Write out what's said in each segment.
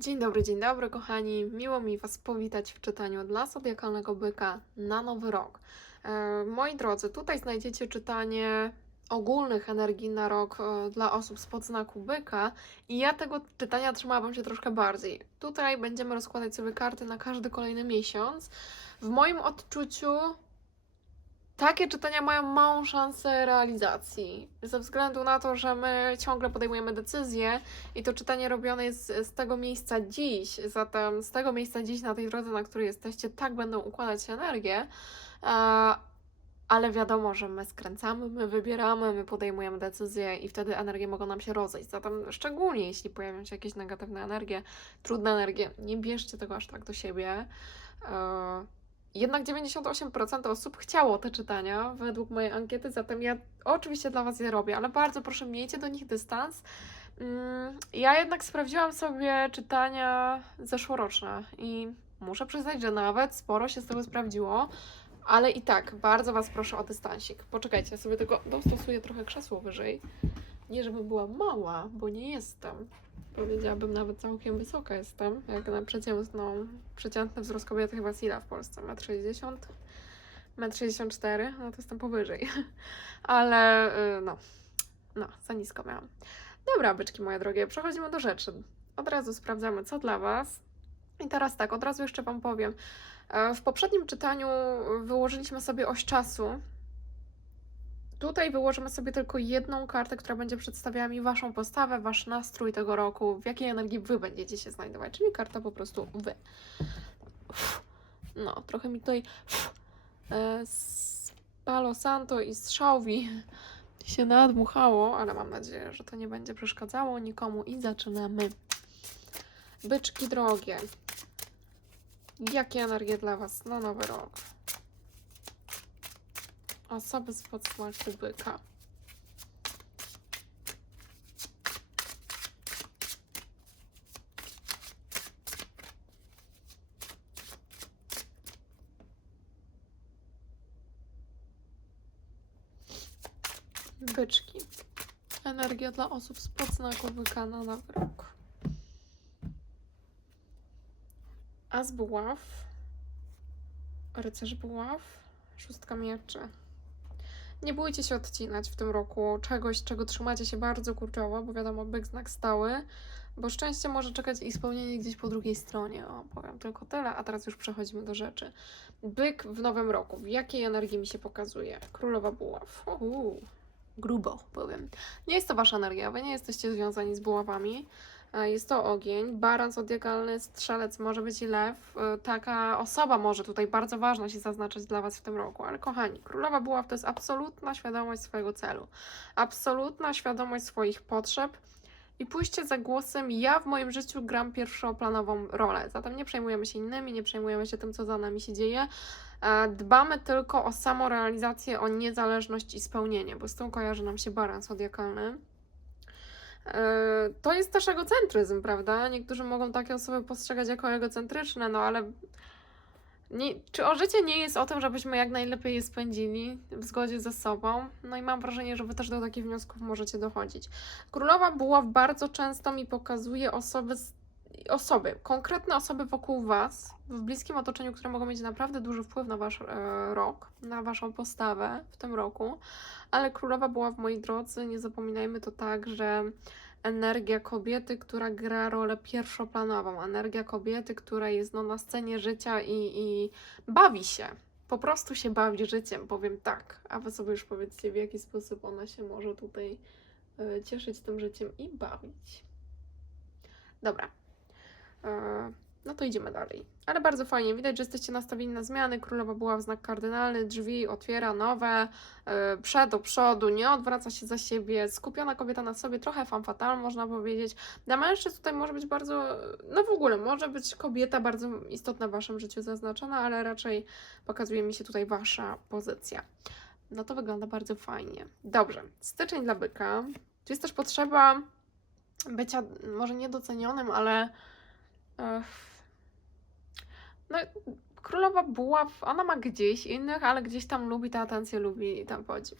Dzień dobry, dzień dobry, kochani. Miło mi Was powitać w czytaniu dla zodiakalnego byka na nowy rok. E, moi drodzy, tutaj znajdziecie czytanie ogólnych energii na rok e, dla osób spod znaku byka i ja tego czytania trzymałabym się troszkę bardziej. Tutaj będziemy rozkładać sobie karty na każdy kolejny miesiąc. W moim odczuciu takie czytania mają małą szansę realizacji, ze względu na to, że my ciągle podejmujemy decyzje i to czytanie robione jest z tego miejsca dziś. Zatem z tego miejsca dziś, na tej drodze, na której jesteście, tak będą układać się energie. E, ale wiadomo, że my skręcamy, my wybieramy, my podejmujemy decyzje i wtedy energie mogą nam się rozejść. Zatem szczególnie jeśli pojawią się jakieś negatywne energie, trudne energie, nie bierzcie tego aż tak do siebie. Jednak 98% osób chciało te czytania według mojej ankiety, zatem ja oczywiście dla Was je robię, ale bardzo proszę, miejcie do nich dystans. Mm, Ja jednak sprawdziłam sobie czytania zeszłoroczne i muszę przyznać, że nawet sporo się z tego sprawdziło, ale i tak bardzo Was proszę o dystansik. Poczekajcie, ja sobie tylko dostosuję trochę krzesło wyżej. Nie, żebym była mała, bo nie jestem. Powiedziałabym nawet całkiem wysoka jestem, jak na przeciętną, przeciętny wzrost kobiety chyba z ile w Polsce? 1,60 m? 1,64 m? No to jestem powyżej. Ale y, no, no, za nisko miałam. Dobra, byczki moje drogie, przechodzimy do rzeczy. Od razu sprawdzamy, co dla Was. I teraz tak, od razu jeszcze Wam powiem. E, W poprzednim czytaniu wyłożyliśmy sobie oś czasu. Tutaj wyłożymy sobie tylko jedną kartę, która będzie przedstawiała mi Waszą postawę, Wasz nastrój tego roku, w jakiej energii Wy będziecie się znajdować, czyli karta po prostu Wy. No, trochę mi tutaj e, z Palo Santo i z Szałwi się nadmuchało, ale mam nadzieję, że to nie będzie przeszkadzało nikomu i zaczynamy. Byczki drogie, jakie energie dla Was na nowy rok? Osoby z znaku byka. Byczki. Energia dla osób z podznaku byka na nowy rok. As buław. Rycerz buław. Szóstka mieczy. Nie bójcie się odcinać w tym roku czegoś, czego trzymacie się bardzo kurczowo, bo wiadomo, byk znak stały, bo szczęście może czekać i spełnienie gdzieś po drugiej stronie. O, powiem tylko tyle, a teraz już przechodzimy do rzeczy. Byk w nowym roku. W jakiej energii mi się pokazuje? Królowa buław. Uuu, grubo powiem. Nie jest to wasza energia, wy nie jesteście związani z buławami. E, Jest to ogień, baran zodiakalny, strzelec, może być lew. E, Taka osoba może tutaj bardzo ważna się zaznaczyć dla Was w tym roku. Ale kochani, królowa buław to jest absolutna świadomość swojego celu, absolutna świadomość swoich potrzeb i pójście za głosem. Ja w moim życiu gram pierwszoplanową rolę, zatem nie przejmujemy się innymi, nie przejmujemy się tym, co za nami się dzieje. E, Dbamy tylko o samorealizację, o niezależność i spełnienie, bo z tą kojarzy nam się baran zodiakalny. E, To jest też egocentryzm, prawda? Niektórzy mogą takie osoby postrzegać jako egocentryczne, no ale nie, czy o życie nie jest o tym, żebyśmy jak najlepiej je spędzili w zgodzie ze sobą? No i mam wrażenie, że Wy też do takich wniosków możecie dochodzić. Królowa Buław bardzo często mi pokazuje osoby, z- osoby, konkretne osoby wokół Was, w bliskim otoczeniu, które mogą mieć naprawdę duży wpływ na Wasz e, rok, na Waszą postawę w tym roku. Ale Królowa była w mojej drodze, nie zapominajmy to tak, że energia kobiety, która gra rolę pierwszoplanową, energia kobiety, która jest no, na scenie życia i, i bawi się. Po prostu się bawi życiem, powiem tak. A wy sobie już powiedzcie, w jaki sposób ona się może tutaj e, cieszyć tym życiem i bawić. Dobra. E, no to idziemy dalej. Ale bardzo fajnie, widać, że jesteście nastawieni na zmiany. Królowa była w znak kardynalny, drzwi otwiera nowe, e, przed do przodu, nie odwraca się za siebie, skupiona kobieta na sobie, trochę fan fatal, można powiedzieć. Dla mężczyzn tutaj może być bardzo, no w ogóle, może być kobieta bardzo istotna w waszym życiu zaznaczona, ale raczej pokazuje mi się tutaj wasza pozycja. No to wygląda bardzo fajnie. Dobrze, styczeń dla byka. Tu jest też potrzeba bycia może niedocenionym, ale. No, królowa buław, ona ma gdzieś innych, ale gdzieś tam lubi tę atencję, lubi ten podziw.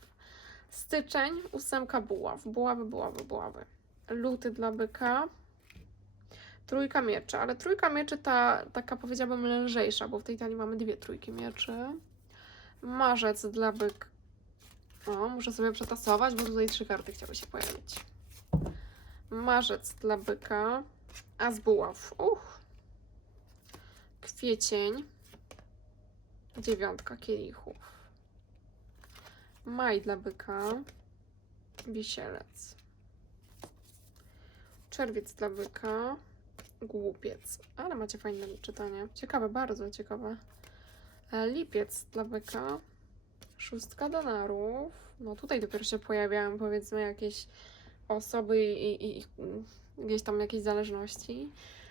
Styczeń, ósemka buław, buławy, buławy, buławy. Luty dla byka. Trójka mieczy, ale trójka mieczy ta taka powiedziałabym lżejsza, bo w tej talii mamy dwie trójki mieczy. Marzec dla byk. O, muszę sobie przetasować, bo tutaj trzy karty chciały się pojawić. Marzec dla byka. As buław. Uch. Kwiecień. Dziewiątka kielichów. Maj dla byka. Wisielec. Czerwiec dla byka. Głupiec. Ale macie fajne czytanie. Ciekawe, bardzo ciekawe. E, Lipiec dla byka. Szóstka denarów. No tutaj dopiero się pojawiają powiedzmy jakieś osoby i, i, i gdzieś tam jakieś zależności.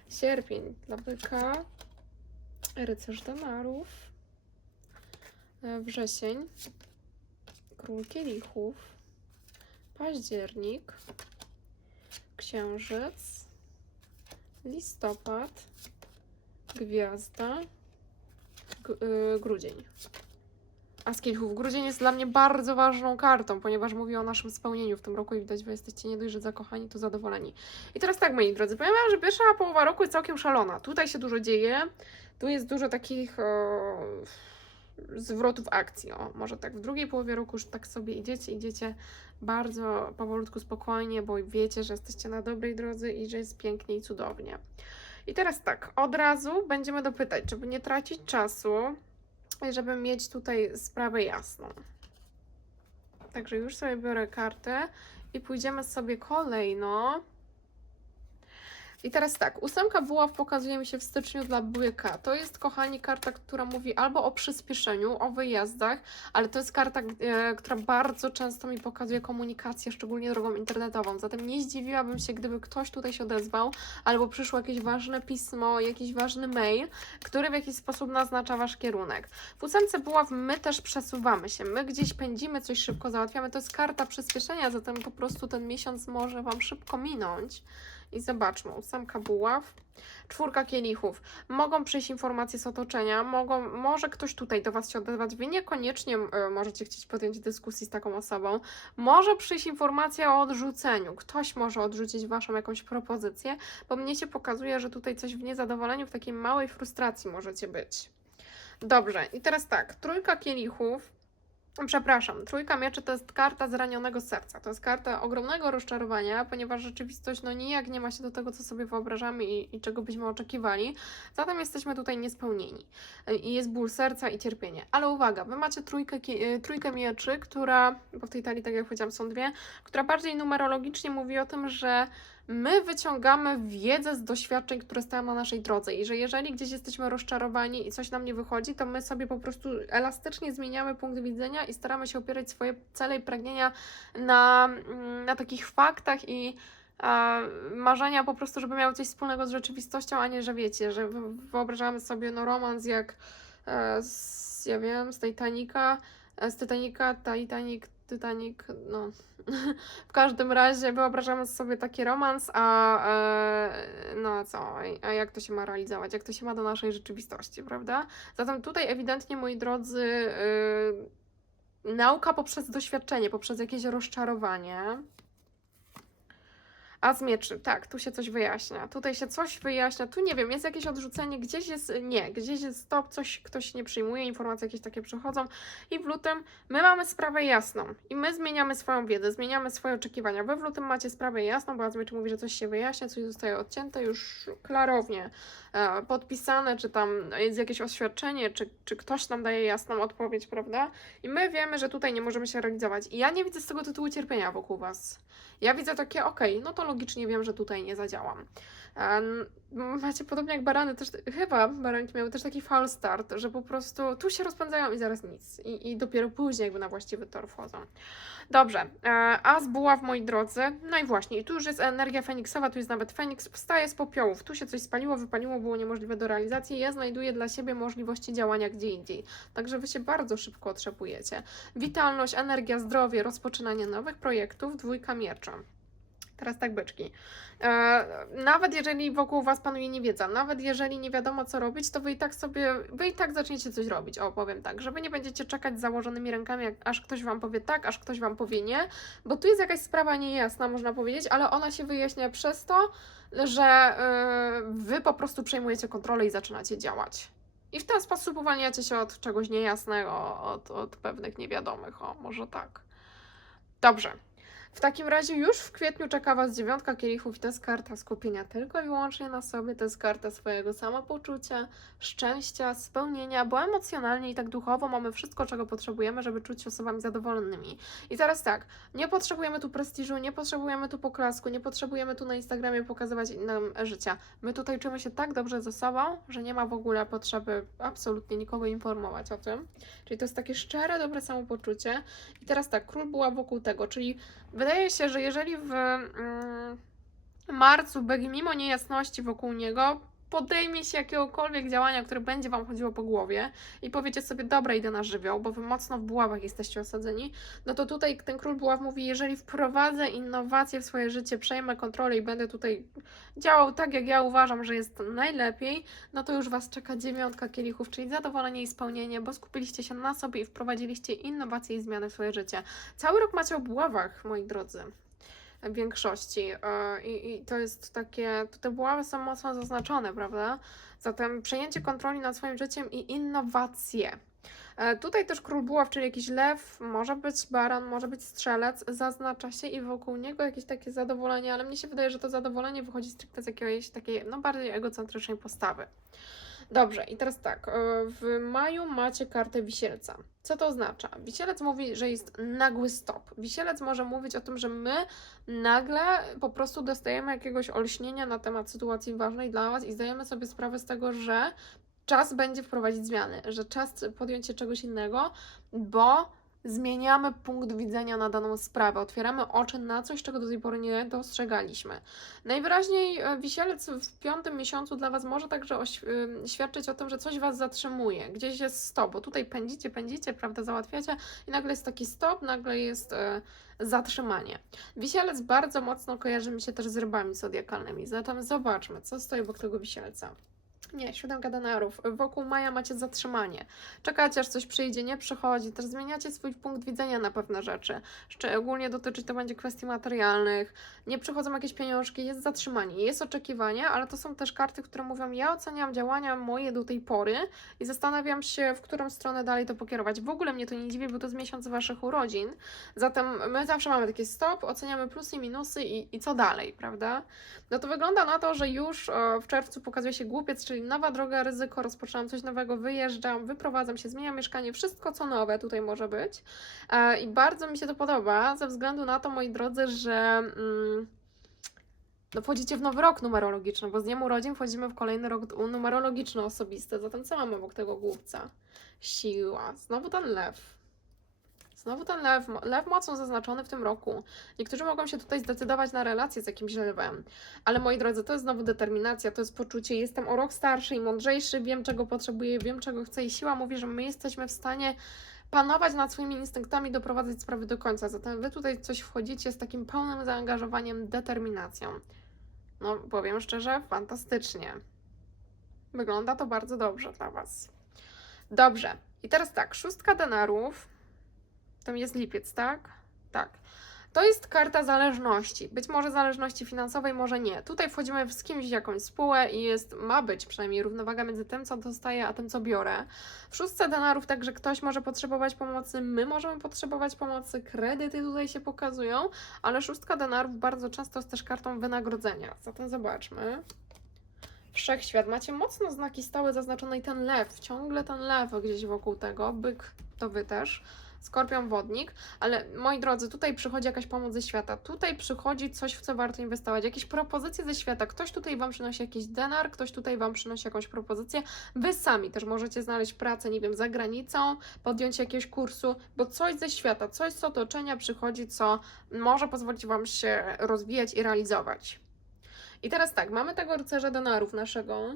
Sierpień dla byka. Rycerz denarów. E, Wrzesień. Król kielichów. Październik. Księżyc. Listopad. Gwiazda. Y, grudzień. A z kielichów. Grudzień jest dla mnie bardzo ważną kartą, ponieważ mówi o naszym spełnieniu w tym roku i widać, że jesteście nie dość, że zakochani, to zadowoleni. I teraz tak, moi drodzy, powiem wam, że pierwsza połowa roku jest całkiem szalona. Tutaj się dużo dzieje. Tu jest dużo takich o, zwrotów akcji. O, może tak w drugiej połowie roku już tak sobie idziecie, idziecie bardzo powolutku, spokojnie, bo wiecie, że jesteście na dobrej drodze i że jest pięknie i cudownie. I teraz tak, od razu będziemy dopytać, żeby nie tracić czasu żeby mieć tutaj sprawę jasną. Także już sobie biorę kartę i pójdziemy sobie kolejno. I teraz tak, ósemka buław pokazuje mi się w styczniu dla byka. To jest, kochani, karta, która mówi albo o przyspieszeniu, o wyjazdach, ale to jest karta, e, która bardzo często mi pokazuje komunikację, szczególnie drogą internetową. Zatem nie zdziwiłabym się, gdyby ktoś tutaj się odezwał, albo przyszło jakieś ważne pismo, jakiś ważny mail, który w jakiś sposób naznacza wasz kierunek. W ósemce buław my też przesuwamy się, my gdzieś pędzimy, coś szybko załatwiamy. To jest karta przyspieszenia, zatem po prostu ten miesiąc może wam szybko minąć. I zobaczmy, ósemka buław, czwórka kielichów. Mogą przyjść informacje z otoczenia, mogą, może ktoś tutaj do Was się odezwać. Wy niekoniecznie e, możecie chcieć podjąć dyskusji z taką osobą. Może przyjść informacja o odrzuceniu. Ktoś może odrzucić Waszą jakąś propozycję, bo mnie się pokazuje, że tutaj coś w niezadowoleniu, w takiej małej frustracji możecie być. Dobrze, i teraz tak, trójka kielichów. Przepraszam, trójka mieczy to jest karta zranionego serca. To jest karta ogromnego rozczarowania, ponieważ rzeczywistość no nijak nie ma się do tego, co sobie wyobrażamy i, i czego byśmy oczekiwali. Zatem jesteśmy tutaj niespełnieni. I jest ból serca i cierpienie. Ale uwaga, wy macie trójkę, y, trójkę mieczy, która, bo w tej talii, tak jak powiedziałam, są dwie, która bardziej numerologicznie mówi o tym, że my wyciągamy wiedzę z doświadczeń, które stoją na naszej drodze. I że jeżeli gdzieś jesteśmy rozczarowani i coś nam nie wychodzi, to my sobie po prostu elastycznie zmieniamy punkt widzenia i staramy się opierać swoje cele i pragnienia na, mm, na takich faktach i marzenia po prostu, żeby miały coś wspólnego z rzeczywistością, a nie, że wiecie, że wy- wyobrażamy sobie no romans jak e, z, ja wiem, z Titanica, e, z Titanica, Titanic, Titanic, no. w każdym razie wyobrażamy sobie taki romans, a e, no co, a jak to się ma realizować, jak to się ma do naszej rzeczywistości, prawda? Zatem tutaj ewidentnie, moi drodzy, y, nauka poprzez doświadczenie, poprzez jakieś rozczarowanie. A z mieczy, tak, tu się coś wyjaśnia. Tutaj się coś wyjaśnia. Tu nie wiem, jest jakieś odrzucenie, gdzieś jest nie, gdzieś jest stop, coś ktoś nie przyjmuje, informacje jakieś takie przychodzą. I w lutym my mamy sprawę jasną. I my zmieniamy swoją wiedzę, zmieniamy swoje oczekiwania. Wy w lutym macie sprawę jasną, bo z mieczy mówi, że coś się wyjaśnia, coś zostaje odcięte już klarownie e, podpisane, czy tam jest jakieś oświadczenie, czy, czy ktoś nam daje jasną odpowiedź, prawda? I my wiemy, że tutaj nie możemy się realizować. I ja nie widzę z tego tytułu cierpienia wokół Was. Ja widzę takie, okej, no to logicznie wiem, że tutaj nie zadziałam. Macie podobnie jak barany, też chyba baranki miały też taki fal start, że po prostu tu się rozpędzają i zaraz nic. I, i dopiero później jakby na właściwy tor wchodzą. Dobrze, a z buław, moi drodzy, no i właśnie, i tu już jest energia feniksowa, tu jest nawet feniks, wstaje z popiołów, tu się coś spaliło, wypaliło, było niemożliwe do realizacji, ja znajduję dla siebie możliwości działania gdzie indziej. Także wy się bardzo szybko otrzepujecie. Witalność, energia, zdrowie, rozpoczynanie nowych projektów, dwójka miecza. Teraz tak, byczki. E, nawet jeżeli wokół Was panuje niewiedza, nawet jeżeli nie wiadomo co robić, to Wy i tak sobie, Wy i tak zaczniecie coś robić. O, powiem tak, że Wy nie będziecie czekać z założonymi rękami, jak, aż ktoś Wam powie tak, aż ktoś Wam powie nie, bo tu jest jakaś sprawa niejasna, można powiedzieć, ale ona się wyjaśnia przez to, że e, Wy po prostu przejmujecie kontrolę i zaczynacie działać. I w ten sposób uwalniacie się od czegoś niejasnego, od, od pewnych niewiadomych. O, może tak. Dobrze. W takim razie już w kwietniu czeka Was dziewiątka kielichów i to jest karta skupienia tylko i wyłącznie na sobie, to jest karta swojego samopoczucia, szczęścia, spełnienia, bo emocjonalnie i tak duchowo mamy wszystko, czego potrzebujemy, żeby czuć się osobami zadowolonymi. I teraz tak, nie potrzebujemy tu prestiżu, nie potrzebujemy tu poklasku, nie potrzebujemy tu na Instagramie pokazywać innym życia. My tutaj czujemy się tak dobrze ze sobą, że nie ma w ogóle potrzeby absolutnie nikogo informować o tym. Czyli to jest takie szczere, dobre samopoczucie. I teraz tak, król była wokół tego, czyli wydaje się, że jeżeli w mm, marcu, mimo niejasności wokół niego, podejmie się jakiegokolwiek działania, które będzie Wam chodziło po głowie i powiecie sobie, dobra, idę na żywioł, bo Wy mocno w buławach jesteście osadzeni, no to tutaj ten król buław mówi, jeżeli wprowadzę innowacje w swoje życie, przejmę kontrolę i będę tutaj działał tak, jak ja uważam, że jest najlepiej, no to już Was czeka dziewiątka kielichów, czyli zadowolenie i spełnienie, bo skupiliście się na sobie i wprowadziliście innowacje i zmiany w swoje życie. Cały rok macie o buławach, moi drodzy. Większości. E, I, I to jest takie. Te buławy są mocno zaznaczone, prawda? Zatem przejęcie kontroli nad swoim życiem i innowacje. E, Tutaj też król buław, czyli jakiś lew, może być baran, może być strzelec, zaznacza się i wokół niego jakieś takie zadowolenie, ale mnie się wydaje, że to zadowolenie wychodzi stricte z jakiejś takiej, no bardziej egocentrycznej postawy. Dobrze, i teraz tak, e, w maju macie kartę wisielca. Co to oznacza? Wisielec mówi, że jest nagły stop. Wisielec może mówić o tym, że my nagle po prostu dostajemy jakiegoś olśnienia na temat sytuacji ważnej dla Was i zdajemy sobie sprawę z tego, że czas będzie wprowadzić zmiany, że czas podjąć się czegoś innego, bo zmieniamy punkt widzenia na daną sprawę, otwieramy oczy na coś, czego do tej pory nie dostrzegaliśmy. Najwyraźniej e, wisielec w piątym miesiącu dla Was może także ym, świadczyć o tym, że coś Was zatrzymuje, gdzieś jest stop, bo tutaj pędzicie, pędzicie, prawda, załatwiacie i nagle jest taki stop, nagle jest e, zatrzymanie. Wisielec bardzo mocno kojarzy mi się też z rybami zodiakalnymi, zatem zobaczmy, co stoi obok tego wisielca. Nie, siódemka denarów. Wokół maja macie zatrzymanie. Czekacie, aż coś przyjdzie, nie przychodzi. Też zmieniacie swój punkt widzenia na pewne rzeczy. Szczególnie dotyczyć to będzie kwestii materialnych. Nie przychodzą jakieś pieniążki, jest zatrzymanie, jest oczekiwanie, ale to są też karty, które mówią, ja oceniam działania moje do tej pory i zastanawiam się, w którą stronę dalej to pokierować. W ogóle mnie to nie dziwi, bo to jest miesiąc waszych urodzin. Zatem my zawsze mamy taki stop, oceniamy plusy i minusy i, i co dalej, prawda? No to wygląda na to, że już e, w czerwcu pokazuje się głupiec, czyli nowa droga, ryzyko, rozpoczynam coś nowego, wyjeżdżam, wyprowadzam się, zmieniam mieszkanie, wszystko co nowe tutaj może być. E, I bardzo mi się to podoba, ze względu na to, moi drodzy, że. Mm, no wchodzicie w nowy rok numerologiczny, bo z dniem urodzin wchodzimy w kolejny rok numerologiczny, osobisty. Zatem co mamy obok tego głupca? Siła. Znowu ten lew. Znowu ten lew, lew mocno zaznaczony w tym roku. Niektórzy mogą się tutaj zdecydować na relację z jakimś lewem, ale moi drodzy, to jest znowu determinacja, to jest poczucie, jestem o rok starszy i mądrzejszy, wiem czego potrzebuję, wiem czego chcę i siła mówi, że my jesteśmy w stanie panować nad swoimi instynktami, doprowadzać sprawy do końca. Zatem wy tutaj coś wchodzicie z takim pełnym zaangażowaniem, determinacją. No, powiem szczerze, fantastycznie. Wygląda to bardzo dobrze dla Was. Dobrze. I teraz tak, szóstka denarów. Tam jest lipiec, tak? Tak. To jest karta zależności. Być może zależności finansowej, może nie. Tutaj wchodzimy z kimś w jakąś spółę i jest, ma być przynajmniej równowaga między tym, co dostaję, a tym, co biorę. W szóstce denarów także ktoś może potrzebować pomocy, my możemy potrzebować pomocy, kredyty tutaj się pokazują, ale szóstka denarów bardzo często jest też kartą wynagrodzenia. Zatem zobaczmy. Wszechświat. Macie mocno znaki stałe zaznaczone i ten lew, ciągle ten lew gdzieś wokół tego, byk to wy też. Skorpion wodnik, ale moi drodzy, tutaj przychodzi jakaś pomoc ze świata, tutaj przychodzi coś, w co warto inwestować, jakieś propozycje ze świata, ktoś tutaj Wam przynosi jakiś denar, ktoś tutaj Wam przynosi jakąś propozycję, Wy sami też możecie znaleźć pracę, nie wiem, za granicą, podjąć jakiegoś kursu, bo coś ze świata, coś z otoczenia przychodzi, co może pozwolić Wam się rozwijać i realizować. I teraz tak, mamy tego rycerza denarów naszego,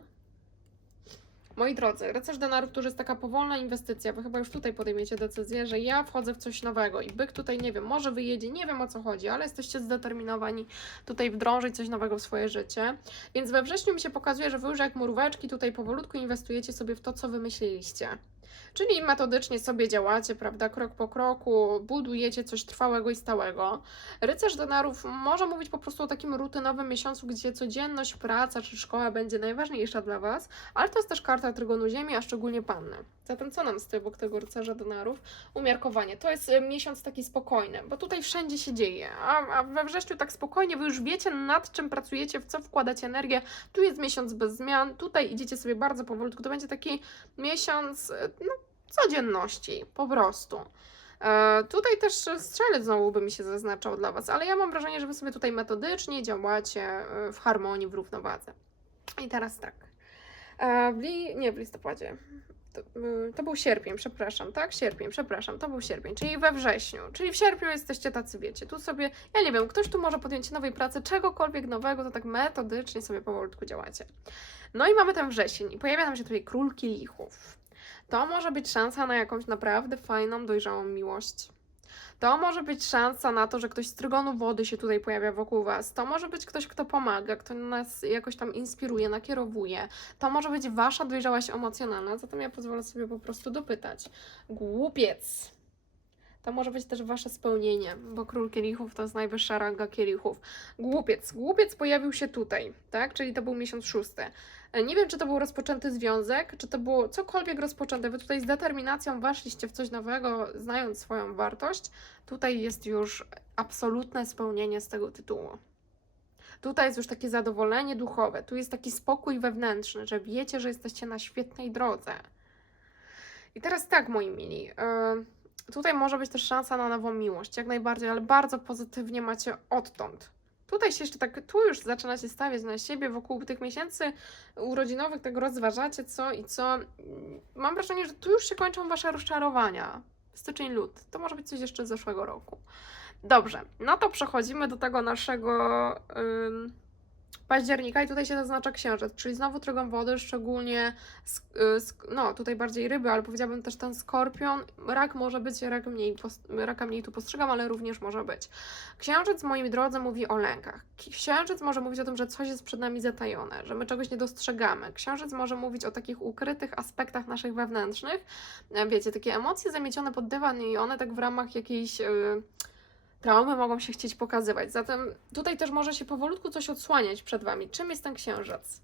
Moi drodzy, rycerz denarów to jest taka powolna inwestycja. Wy chyba już tutaj podejmiecie decyzję, że ja wchodzę w coś nowego i byk tutaj, nie wiem, może wyjedzie, nie wiem o co chodzi, ale jesteście zdeterminowani tutaj wdrążyć coś nowego w swoje życie. Więc we wrześniu mi się pokazuje, że wy już jak mróweczki tutaj powolutku inwestujecie sobie w to, co wymyśliliście. Czyli metodycznie sobie działacie, prawda, krok po kroku, budujecie coś trwałego i stałego. Rycerz denarów może mówić po prostu o takim rutynowym miesiącu, gdzie codzienność, praca czy szkoła będzie najważniejsza dla Was, ale to jest też karta Trygonu Ziemi, a szczególnie Panny. Zatem co nam z tyłu tego rycerza denarów? Umiarkowanie. To jest e, miesiąc taki spokojny, bo tutaj wszędzie się dzieje, a, a we wrześniu tak spokojnie, Wy już wiecie nad czym pracujecie, w co wkładać energię. Tu jest miesiąc bez zmian, tutaj idziecie sobie bardzo powolutku. To będzie taki miesiąc, no, codzienności, po prostu. E, tutaj też strzelec znowu by mi się zaznaczał dla Was, ale ja mam wrażenie, że Wy sobie tutaj metodycznie działacie e, w harmonii, w równowadze. I teraz tak. E, w li... Nie, w listopadzie. To, to był sierpień, przepraszam, tak? Sierpień, przepraszam, to był sierpień, czyli we wrześniu. Czyli w sierpniu jesteście tacy, wiecie, tu sobie, ja nie wiem, ktoś tu może podjąć nowej pracy, czegokolwiek nowego, to tak metodycznie sobie powolutku działacie. No i mamy ten wrzesień i pojawia nam się tutaj król kielichów. To może być szansa na jakąś naprawdę fajną, dojrzałą miłość. To może być szansa na to, że ktoś z trygonu wody się tutaj pojawia wokół Was. To może być ktoś, kto pomaga, kto nas jakoś tam inspiruje, nakierowuje. To może być Wasza dojrzałość emocjonalna, zatem ja pozwolę sobie po prostu dopytać. Głupiec. To może być też Wasze spełnienie, bo król kielichów to jest najwyższa ranga kielichów. Głupiec. Głupiec pojawił się tutaj, tak? Czyli to był miesiąc szósty. E, Nie wiem, czy to był rozpoczęty związek, czy to było cokolwiek rozpoczęte. Wy tutaj z determinacją weszliście w coś nowego, znając swoją wartość. Tutaj jest już absolutne spełnienie z tego tytułu. Tutaj jest już takie zadowolenie duchowe, tu jest taki spokój wewnętrzny, że wiecie, że jesteście na świetnej drodze. I teraz tak, moi mili. Yy, tutaj może być też szansa na nową miłość, jak najbardziej, ale bardzo pozytywnie macie odtąd. Tutaj się jeszcze tak, tu już zaczynacie stawiać na siebie, wokół tych miesięcy urodzinowych tego rozważacie co i co. Mm, Mam wrażenie, że tu już się kończą wasze rozczarowania. Styczeń, lut. To może być coś jeszcze z zeszłego roku. Dobrze, no to przechodzimy do tego naszego ym, października i tutaj się zaznacza księżyc, czyli znowu trygon wody, szczególnie y, no tutaj bardziej ryby, ale powiedziałabym też ten skorpion. Rak może być, rak mniej, raka mniej tu postrzegam, ale również może być. Księżyc, moi drodzy, mówi o lękach. Księżyc może mówić o tym, że coś jest przed nami zatajone, że my czegoś nie dostrzegamy. Księżyc może mówić o takich ukrytych aspektach naszych wewnętrznych. E, Wiecie, takie emocje zamiecione pod dywan i one tak w ramach jakiejś. Yy, Traumy mogą się chcieć pokazywać. Zatem tutaj też może się powolutku coś odsłaniać przed Wami. Czym jest ten księżyc?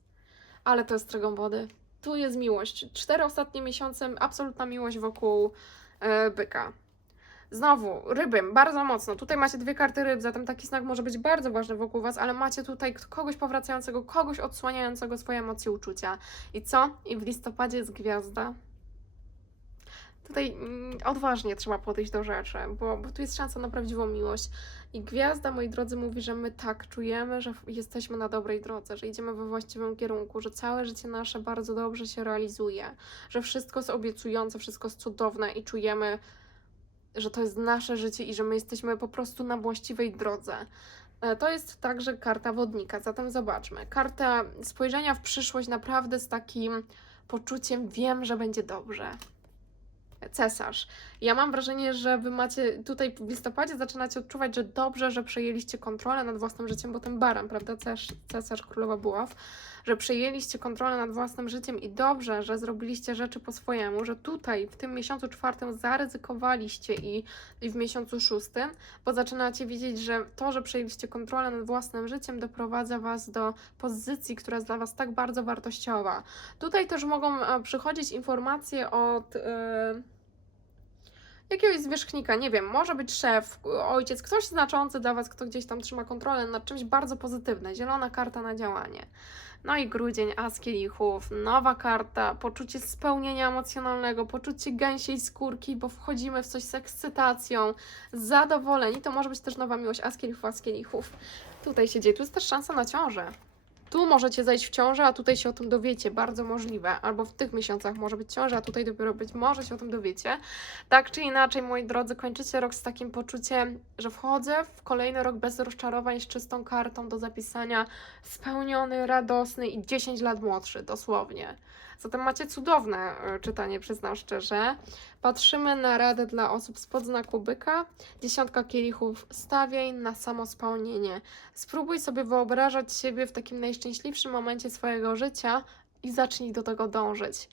Ale to jest trygon wody. Tu jest miłość. Cztery ostatnie miesiące, absolutna miłość wokół e, byka. Znowu, ryby, bardzo mocno. Tutaj macie dwie karty ryb, zatem taki znak może być bardzo ważny wokół Was, ale macie tutaj kogoś powracającego, kogoś odsłaniającego swoje emocje, uczucia. I co? I w listopadzie jest gwiazda. Tutaj mm, odważnie trzeba podejść do rzeczy, bo, bo tu jest szansa na prawdziwą miłość. I gwiazda, moi drodzy, mówi, że my tak czujemy, że jesteśmy na dobrej drodze, że idziemy we właściwym kierunku, że całe życie nasze bardzo dobrze się realizuje, że wszystko jest obiecujące, wszystko jest cudowne i czujemy, że to jest nasze życie i że my jesteśmy po prostu na właściwej drodze. E, To jest także karta wodnika, zatem zobaczmy. Karta spojrzenia w przyszłość naprawdę z takim poczuciem wiem, że będzie dobrze. Cesarz. Ja mam wrażenie, że wy macie tutaj w listopadzie zaczynacie odczuwać, że dobrze, że przejęliście kontrolę nad własnym życiem, bo ten baran, prawda, cesarz, cesarz królowa buław, że przejęliście kontrolę nad własnym życiem i dobrze, że zrobiliście rzeczy po swojemu, że tutaj w tym miesiącu czwartym zaryzykowaliście i, i w miesiącu szóstym, bo zaczynacie widzieć, że to, że przejęliście kontrolę nad własnym życiem doprowadza was do pozycji, która jest dla was tak bardzo wartościowa. Tutaj też mogą e, przychodzić informacje od... e, jakiegoś zwierzchnika, nie wiem, może być szef, ojciec, ktoś znaczący dla Was, kto gdzieś tam trzyma kontrolę nad czymś bardzo pozytywne, zielona karta na działanie. No i grudzień, as kielichów, nowa karta, poczucie spełnienia emocjonalnego, poczucie gęsiej skórki, bo wchodzimy w coś z ekscytacją, zadowoleni, to może być też nowa miłość, as kielichów, as kielichów. Tutaj się dzieje, tu jest też szansa na ciążę. Tu możecie zajść w ciążę, a tutaj się o tym dowiecie, bardzo możliwe. Albo w tych miesiącach może być ciąża, a tutaj dopiero być może się o tym dowiecie. Tak czy inaczej, moi drodzy, kończycie rok z takim poczuciem, że wchodzę w kolejny rok bez rozczarowań, z czystą kartą do zapisania, spełniony, radosny i 10 lat młodszy, dosłownie. Zatem macie cudowne e, czytanie, przyznam szczerze. Patrzymy na radę dla osób spod znaku byka. Dziesiątka kielichów stawiaj na samospełnienie. Spróbuj sobie wyobrażać siebie w takim najszczęśliwszym momencie swojego życia i zacznij do tego dążyć.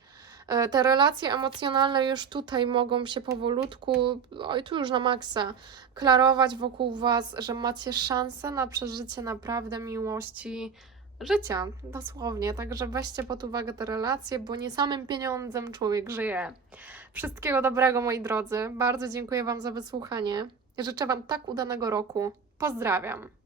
E, Te relacje emocjonalne już tutaj mogą się powolutku, oj tu już na maksa, klarować wokół Was, że macie szansę na przeżycie naprawdę miłości życia, dosłownie. Także weźcie pod uwagę te relacje, bo nie samym pieniądzem człowiek żyje. Wszystkiego dobrego, moi drodzy. Bardzo dziękuję Wam za wysłuchanie. Życzę Wam tak udanego roku. Pozdrawiam.